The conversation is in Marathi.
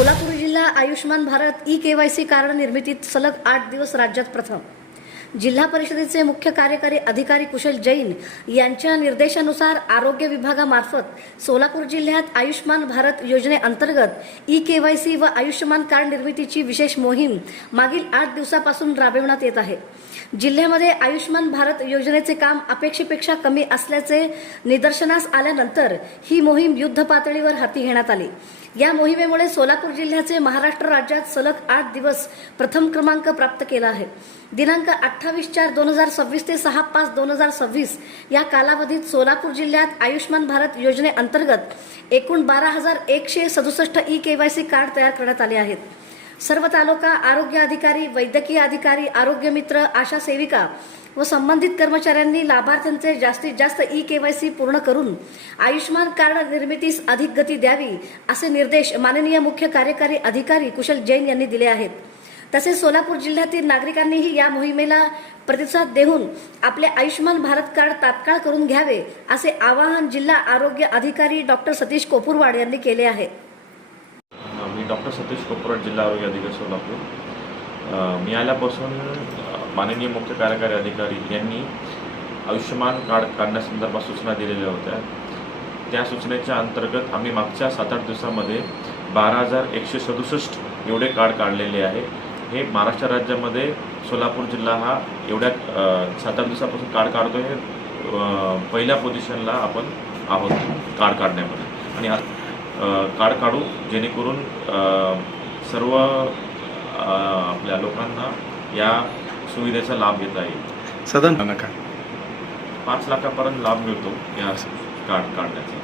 सोलापूर जिल्हा आयुष्मान भारत ई-KYC कार्ड निर्मितीत सलग 8 दिवस राज्यात प्रथम। जिल्हा परिषदेचे मुख्य कार्यकारी अधिकारी कुशल जैन यांच्या निर्देशानुसार आरोग्य विभागामार्फत सोलापूर जिल्ह्यात आयुष्मान भारत योजनेअंतर्गत ई-KYC व आयुष्मान कार्ड निर्मितीची विशेष मोहीम मागील 8 दिवसापासून राबविण्यात येत आहे। जिल्ह्यामध्ये आयुष्मान भारत योजनेचे काम अपेक्षेपेक्षा कमी असल्याचे निदर्शनास आल्यानंतर ही मोहीम युद्ध पातळीवर हाती घेण्यात आली। या मोहिमेमुळे सोलापूर जिल्ह्याचे महाराष्ट्र राज्यात सलग 8 दिवस प्रथम क्रमांक प्राप्त केला आहे। दिनांक 28/4/2026 ते 6/5/2026 या कालावधीत सोलापूर जिल्ह्यात आयुष्मान भारत योजनेअंतर्गत एकूण 12,167 ई-KYC कार्ड तयार करण्यात आले आहेत। सर्व तालुका आरोग्य अधिकारी, वैद्यकीय अधिकारी, आरोग्य मित्र, आशा सेविका व संबंधित कर्मचाऱ्यांनी लाभार्थ्यांचे जास्तीत जास्त ई-KYC पूर्ण करून आयुष्मान कार्ड निर्मितीस अधिक गती द्यावी असे निर्देश माननीय मुख्य कार्यकारी अधिकारी कुशल जैन यांनी दिले आहेत। तसेच सोलापूर जिल्ह्यातील नागरिकांनीही या मोहिमेला प्रतिसाद देऊन आपले आयुष्मान भारत कार्ड तात्काळ करून घ्यावे असे आवाहन जिल्हा आरोग्य अधिकारी डॉक्टर सतीश कोपुरवाड यांनी केले आहे। मी डॉक्टर सतीश कोपुरवाड, जिल्हा आरोग्य अधिकारी सोलापूर। मी आल्यापासून माननीय मुख्य कार्यकारी अधिकारी यांनी आयुष्मान कार्ड काढण्यासंदर्भात सूचना दिलेल्या होत्या। त्या सूचनेच्या अंतर्गत आम्ही मागच्या 7-8 दिवसामध्ये 12,167 एवढे कार्ड काढलेले आहे। हे महाराष्ट्र राज्यामध्ये सोलापूर जिल्हा हा एवढ्या 7-8 दिवसापासून कार्ड काढतो हे पहिल्या पोझिशनला आपण आहोत कार्ड काढण्यामध्ये। आणि कार्ड काढू जेणेकरून सर्व आपल्या लोकांना या सुविधेचा लाभ घेता येईल। साधारण 5 लाखापर्यंत लाभ मिळतो या कार्ड काढण्याचा।